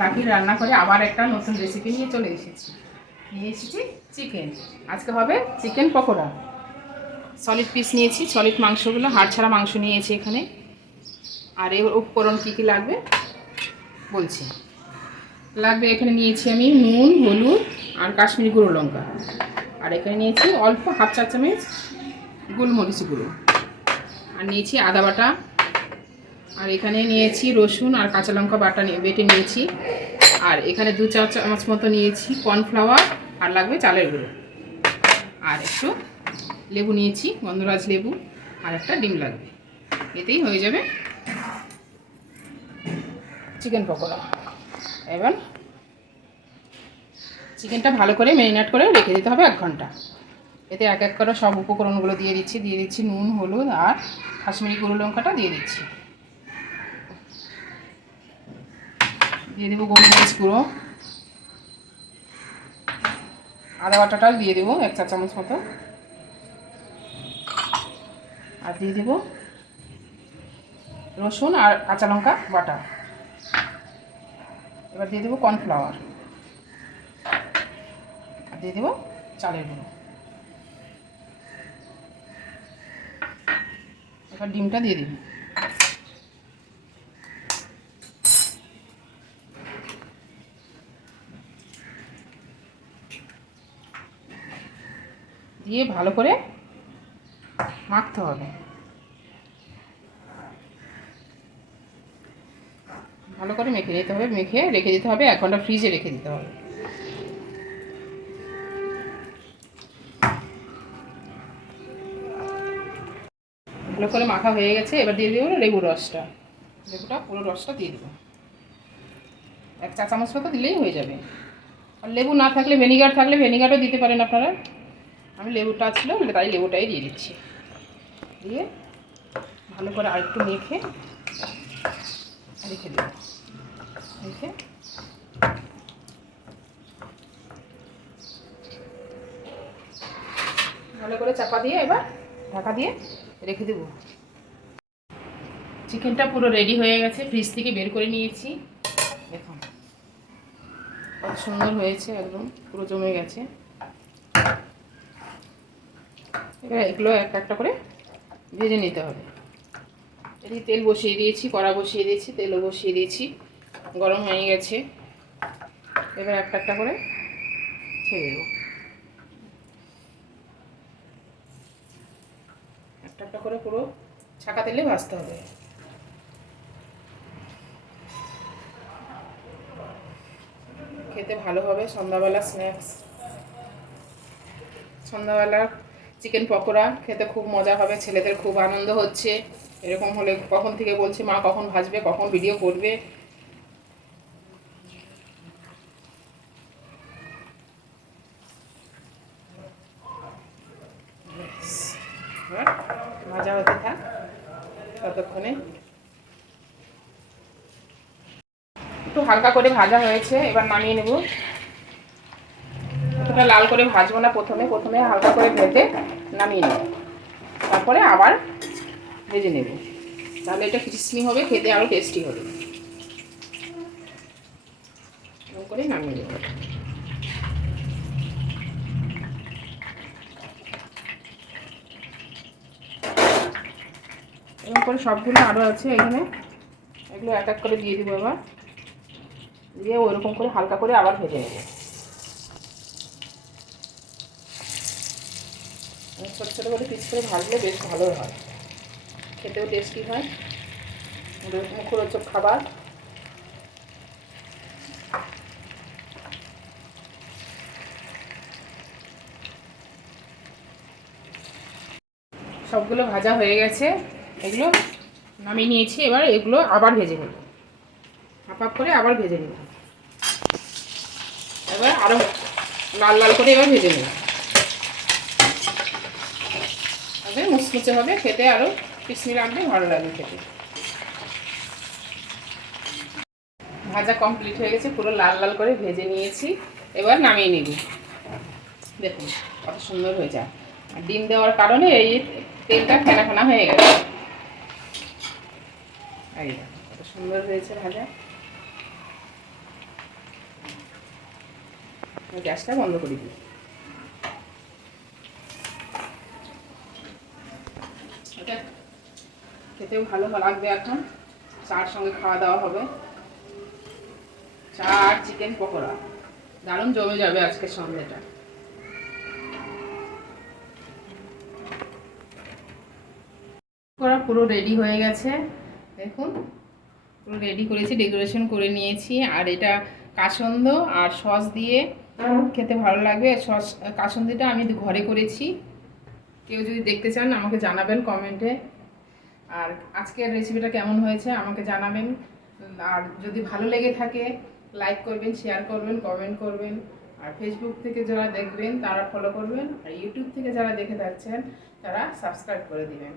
রাখি রান্না করে আবার একটা নতুন রেসিপি নিয়ে চলে এসেছি। নিয়ে এসেছি চিকেন। আজকে হবে চিকেন পকোড়া। সলিড পিস নিয়েছি, সলিড মাংসগুলো, হাড় ছাড়া মাংস নিয়েছি এখানে। আর এর উপকরণ কী কী লাগবে বলছি। লাগবে এখানে নিয়েছি আমি নুন, হলুদ আর কাশ্মীরি গুঁড়ো লঙ্কা। আর এখানে নিয়েছি অল্প হাফ চা চামচ গোলমরিচ গুঁড়ো। আর নিয়েছি আদা বাটা। আর এখানে নিয়েছি রসুন আর কাঁচা লঙ্কা বাটা বেটে নিয়েছি। আর এখানে 2-4 চামচ মতো নিয়েছি কর্নফ্লাওয়ার। আর লাগবে চালের গুঁড়ো। আর একটু লেবু নিয়েছি, গন্ধরাজ লেবু। আর একটা ডিম লাগবে। এতেই হয়ে যাবে চিকেন পকোড়া। এবার চিকেনটা ভালো করে ম্যারিনেট করে রেখে দিতে হবে 1 ঘন্টা। এতে এক এক করে সব উপকরণগুলো দিয়ে দিচ্ছি নুন, হলুদ আর কাশ্মীরি গুঁড়ো লঙ্কাটা দিয়ে দিচ্ছি। দিয়ে দেবো গোলমরিচ গুঁড়ো, আদা বাটাটাও দিয়ে দেবো 1 চা চামচ মতো। আর দিয়ে দেবো রসুন আর কাঁচা লঙ্কা বাটা। এবার দিয়ে দেবো কর্নফ্লাওয়ার। আর দিয়ে দেবো চালের গুঁড়ো। এবার ডিমটা দিয়ে দেবো। দিয়ে ভালো করে মাখতে হবে। ভালো করে মেখে নিতে হবে, মেখে রেখে দিতে হবে 1 ঘন্টা, ফ্রিজে রেখে দিতে হবে। ভালো করে মাখা হয়ে গেছে। এবার দিয়ে দেবো লেবুর রসটা। লেবুটা পুরো রসটা দিয়ে দেবো। 1 চা চামচ মতো দিলেই হয়ে যাবে। আর লেবু না থাকলে ভিনেগার থাকলে ভিনেগারও দিতে পারেন আপনারা। আমি লেবুটা ছিল তাই লেবুটাই দিয়ে দিচ্ছি। দিয়ে ভালো করে আরেকটু মেখে রেখে দেবো। রেখে ভালো করে চাপা দিয়ে এবার ঢাকা দিয়ে রেখে দেবো। চিকেনটা পুরো রেডি হয়ে গেছে, ফ্রিজ থেকে বের করে নিয়েছি। দেখুন কত সুন্দর হয়েছে, একদম পুরো জমে গেছে। এবার এগুলো একটা করে ভেজে নিতে হবে। এদিকে তেল বসিয়ে দিয়েছি, কড়া বসিয়ে দিয়েছি, তেলও বসিয়ে দিয়েছি, গরম হয়ে গেছে। এবার একটা করে ছেড়ে দেবো। একটা করে পুরো ছাকা তেলে ভাজতে হবে। খেতে ভালো হবে সন্ধ্যাবেলা স্ন্যাক্স। সন্ধ্যাবেলা চিকেন পকোড়া খেতে খুব মজা হবে, ছেলেদের খুব আনন্দ হচ্ছে। এরকম হলে কখন থেকে বলছে মা কখন ভাজবে, কখন ভিডিও করবে। ভাজা হতে থাক ততক্ষণে। একটু হালকা করে ভাজা হয়েছে, এবার নামিয়ে নেব। এতটা লাল করে ভাজবো না, প্রথমে হালকা করে ভেজে নামিয়ে নেব। তারপরে আবার ভেজে নেব, তাহলে এটা ক্রিসপি হবে, খেতে আরও টেস্টি হবে। এরকম করে নামিয়ে নেব। এরকম করে সবগুলো আরও আছে এখানে, এগুলো এক করে দিয়ে দেবো। এবার দিয়ে ওইরকম করে হালকা করে আবার ভেজে নেব। ছোটো ছোটো করে পিস করে ভাজলে বেশ ভালো হয়, খেতেও টেস্টি হয়, মুখরোচক খাবার। সবগুলো ভাজা হয়ে গেছে, এগুলো নামিয়ে নিয়েছি। এবার এগুলো আবার ভেজে নেব, হাফ করে আবার ভেজে নেব। এবার আরও লাল লাল করে এবার ভেজে নেব, তাহলে মুচমুচে হবে, খেতে আরও ক্রিসপি লাগবে, ভালো লাগবে খেতে। ভাজা কমপ্লিট হয়ে গেছে, পুরো লাল লাল করে ভেজে নিয়েছি। এবার নামিয়ে নেব। দেখুন কত সুন্দর হয়ে যায়। আর ডিম দেওয়ার কারণে এই তেলটা ফেনা ফেনা হয়ে গেছে। এই কত সুন্দর হয়েছে ভাজা। গ্যাসটা বন্ধ করে দিই। এটা খেতেও ভালো লাগবে, এখন চার সঙ্গে খাওয়া দাওয়া হবে। চা আর চিকেন পকোড়া দারুণ জমে যাবে আজকের সন্ধ্যাটা। পকোড়া পুরো রেডি হয়ে গেছে, দেখুন পুরো রেডি করেছি, ডেকোরেশন করে নিয়েছি। আর এটা কাসন্দ আর সস দিয়ে খেতে ভালো লাগবে। সস কাসন্দিটা আমি ঘরে করেছি, কেউ যদি দেখতে চান আমাকে জানাবেন কমেন্টে। আর আজকের রেসিপিটা কেমন হয়েছে আমাকে জানাবেন। আর যদি ভালো লেগে থাকে লাইক করবেন, শেয়ার করবেন, কমেন্ট করবেন। আর ফেসবুক থেকে যারা দেখবেন তারা ফলো করবেন, আর ইউটিউব থেকে যারা দেখে থাকছেন তারা সাবস্ক্রাইব করে দিবেন।